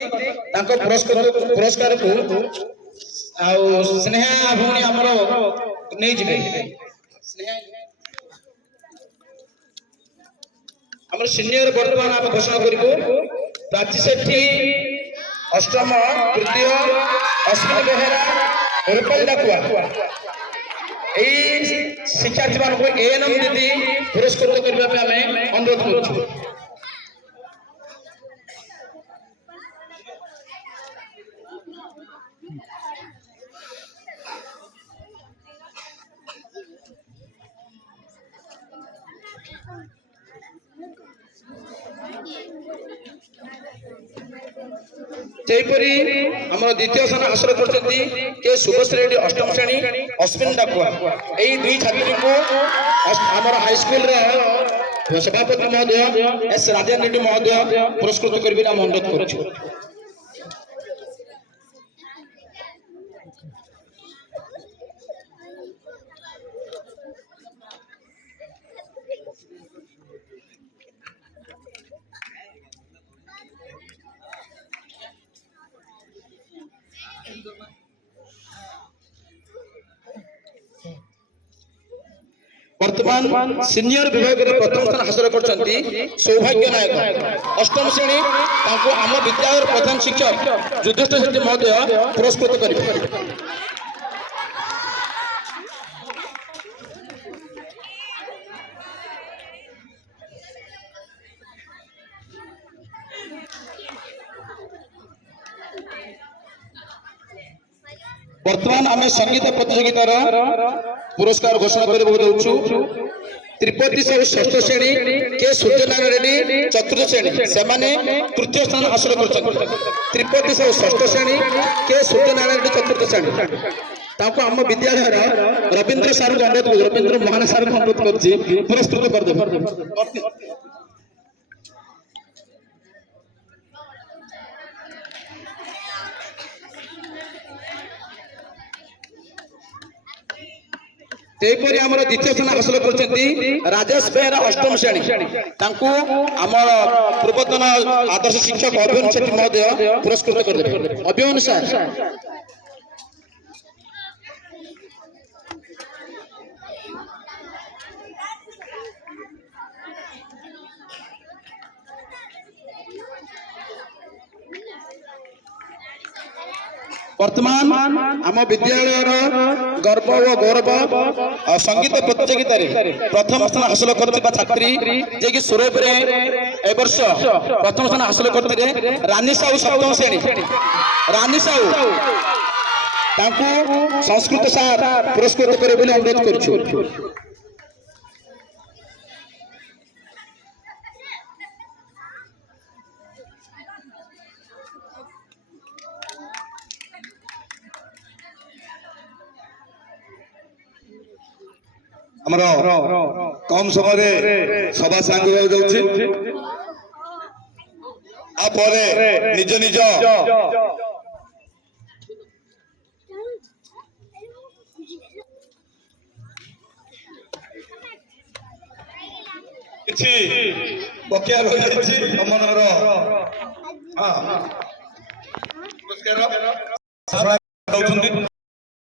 पुरस्कार को स्नेहा भूमि आमर नहीं जिबे आमर सीनियर वर्तमान आम घोषणा करू प्राची सेठी अष्टम तृतीय अश्विन बेहेरा रूपल डाकुआ शिक्षार्थी मान एएनएम दीदी पुरस्कृत करने अनुरोध करूँ। द्वितीय स्थान हासिल कर शुभश्री रेड्डी अष्टम श्रेणी अश्विन डाकुआ यही दुई छात्री को आम हाईस्कल सभापति महोदय एस राजेन्द्र रेड्डी महोदय पुरस्कृत करेंगे अनुरोध करूँ। वर्तमान सीनियर विभाग में प्रथम स्थान हासिल कर सौभाग्य नायक अष्टम श्रेणी आम विद्यालय प्रधान शिक्षक युधिष्ठिर शेट्टी महोदय पुरस्कृत करेंगे। वर्तमान आम संगीत प्रतियोगितार पुरस्कार घोषणा कर त्रिपति साहू षष्ठ श्रेणी के सूर्यनारायण रेड्डी चतुर्थ श्रेणी से तृतीय स्थान हासिल कर त्रिपति साहू षष्ठ श्रेणी के सूर्यनारायण रेड्डी चतुर्थ श्रेणी आम विद्यालय रवींद्र सार को अनुरोध रवींद्र महान सार को अनुरोध कर पुरस्कृत करदे। द्वितीय स्थान हासिल कर राजेश बेहरा अष्टम श्रेणी आम पूर्वतन आदर्श शिक्षक अभिमन्यु शेट्टी महोदय पुरस्कृत करदे। अभिमन्यु सर वर्तमान आम विद्यालय गर्व और गौरव संगीत प्रतियोगिता प्रथम स्थान हासिल कर छात्री जे कि सूरत ए वर्ष प्रथम स्थान हासिल करते रानी साहू सप्तम श्रेणी रानी साहू संस्कृत सार पुरस्कृत करे अनुरोध कर। कम समय सभा सांग निज निज किछि बकिया रही मनर पुरस्कार